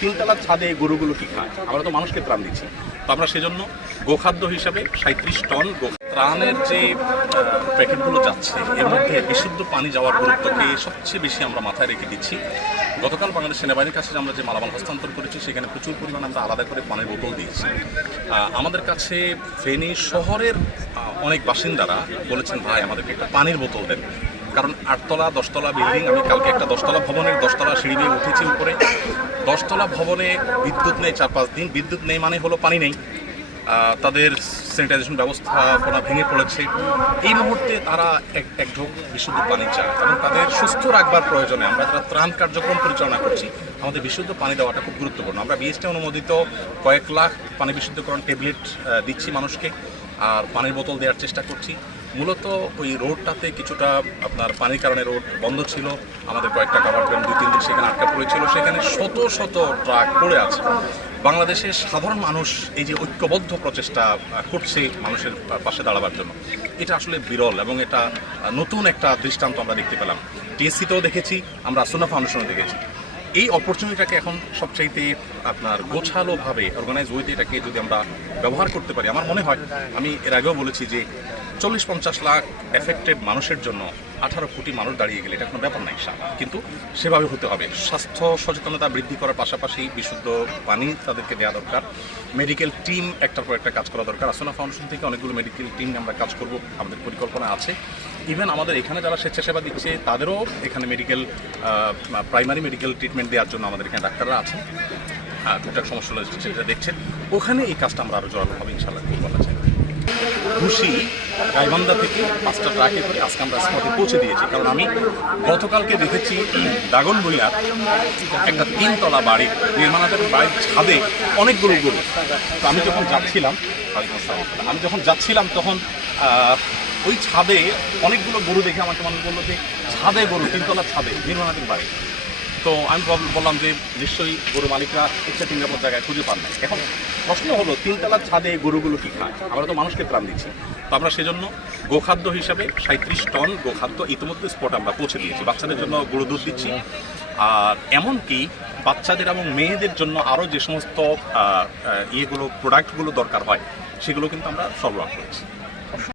তিনতলার ছাদে গরুগুলো কি খায়? আমরা তো মানুষকে ত্রাণ দিচ্ছি। তো আমরা সেজন্য গোখাদ্য হিসাবে সাঁত্রিশ টন গো- ত্রাণের যে প্যাকেটগুলো যাচ্ছে, এর মধ্যে বিশুদ্ধ পানি যাওয়ার গুরুত্বকে সবচেয়ে বেশি আমরা মাথায় রেখে দিচ্ছি। গতকাল বাংলাদেশ সেনাবাহিনীর কাছে আমরা যে মালামাল হস্তান্তর করেছি, সেখানে প্রচুর পরিমাণ আমরা আলাদা করে পানির বোতল দিয়েছি। আমাদের কাছে ফেনী শহরের অনেক বাসিন্দারা বলেছেন, ভাই, আমাদেরকে একটা পানির বোতল দেন। কারণ আটতলা, দশতলা বিল্ডিং, আমি কালকে একটা দশতলা ভবনের দশতলা সিঁড়ি দিয়ে উঠেছি উপরে। দশতলা ভবনে বিদ্যুৎ নেই, চার পাঁচ দিন বিদ্যুৎ নেই মানে হলো পানি নেই। তাদের স্যানিটাইজেশন ব্যবস্থাপনা ভেঙে পড়েছে। এই মুহূর্তে তারা এক এক ঢোক বিশুদ্ধ পানি চায় এবং তাদের সুস্থ রাখবার প্রয়োজনে আমরা যারা ত্রাণ কার্যক্রম পরিচালনা করছি, আমাদের বিশুদ্ধ পানি দেওয়াটা খুব গুরুত্বপূর্ণ। আমরা বিএসটি অনুমোদিত কয়েক লাখ পানি বিশুদ্ধকরণ ট্যাবলেট দিচ্ছি মানুষকে, আর পানির বোতল দেওয়ার চেষ্টা করছি। মূলত ওই রোডটাতে কিছুটা আপনার পানির কারণে রোড বন্ধ ছিল। আমাদের কয়েকটা কাভার ট্রেন দুই, তিন দিন সেখানে আটকা পড়েছিল। সেখানে শত শত ট্রাক পড়ে আছে। বাংলাদেশের সাধারণ মানুষ এই যে ঐক্যবদ্ধ প্রচেষ্টা করছে মানুষের পাশে দাঁড়াবার জন্য, এটা আসলে বিরল এবং এটা নতুন একটা দৃষ্টান্ত আমরা দেখতে পেলাম। টিএসসিতেও দেখেছি, আমরা সোনা ফাউন্ডেশনও দেখেছি। এই অপরচুনিটিটাকে এখন সবচাইতে আপনার গোছালোভাবে অর্গানাইজ ওয়েতে এটাকে যদি আমরা ব্যবহার করতে পারি, আমার মনে হয়, আমি এর আগেও বলেছি যে চল্লিশ পঞ্চাশ লাখ এফেক্টেড মানুষের জন্য আঠারো কোটি মানুষ দাঁড়িয়ে গেলে এটা কোনো ব্যাপার নাই কিন্তু সেভাবে হতে হবে। স্বাস্থ্য সচেতনতা বৃদ্ধি করার পাশাপাশি বিশুদ্ধ পানি তাদেরকে দেওয়া দরকার। মেডিকেল টিম একটার পর একটা কাজ করা দরকার। আসনা ফাউন্ডেশন থেকে অনেকগুলো মেডিকেল টিম আমরা কাজ করব। আমাদের পরিকল্পনা আছে। ইভেন আমাদের এখানে যারা স্বেচ্ছাসেবা দিচ্ছে, তাদেরও এখানে মেডিকেল প্রাইমারি মেডিকেল ট্রিটমেন্ট দেওয়ার জন্য আমাদের এখানে ডাক্তাররা আছেন। হ্যাঁ টুকটাক সমস্যা হলে সেটা দেখছেন। ওখানে এই কাজটা আমরা আরও হবে ইনশাল্লাহ বলা যায় খুশি গাইবান্ধা থেকে পাঁচটা ট্রাকে করে আজকে আমরা স্পটে পৌঁছে দিয়েছি। কারণ আমি গতকালকে দেখেছি দাগন বইলার একটা তিনতলা বাড়ি, নির্মাণাধীন বাড়ির ছাদে অনেকগুলো গরু। তো আমি যখন যাচ্ছিলাম, আমি যখন যাচ্ছিলাম তখন ওই ছাদে অনেকগুলো গরু দেখে আমাকে মানুষ বলল যে ছাদে গরু তিনতলা ছাদে, নির্মাণাধীন বাড়ি। তো আমি বললাম যে নিশ্চয়ই গরু মালিকরা ইচ্ছা নিরাপদ জায়গায় খুঁজে পান না এখন প্রশ্ন হলো, তিনতলার ছাদে গরুগুলো কি খায়? আমরা তো মানুষকে ত্রাণ দিচ্ছি। তো আমরা সেজন্য গোখাদ্য হিসাবে সাঁত্রিশ টন গোখাদ্য ইতিমধ্যে স্পট আমরা পৌঁছে দিয়েছি। বাচ্চাদের জন্য গরু দুধ দিচ্ছি। আর এমনকি বাচ্চাদের এবং মেয়েদের জন্য আরও যে সমস্ত ইয়েগুলো প্রোডাক্টগুলো দরকার হয়, সেগুলো কিন্তু আমরা সরবরাহ করেছি।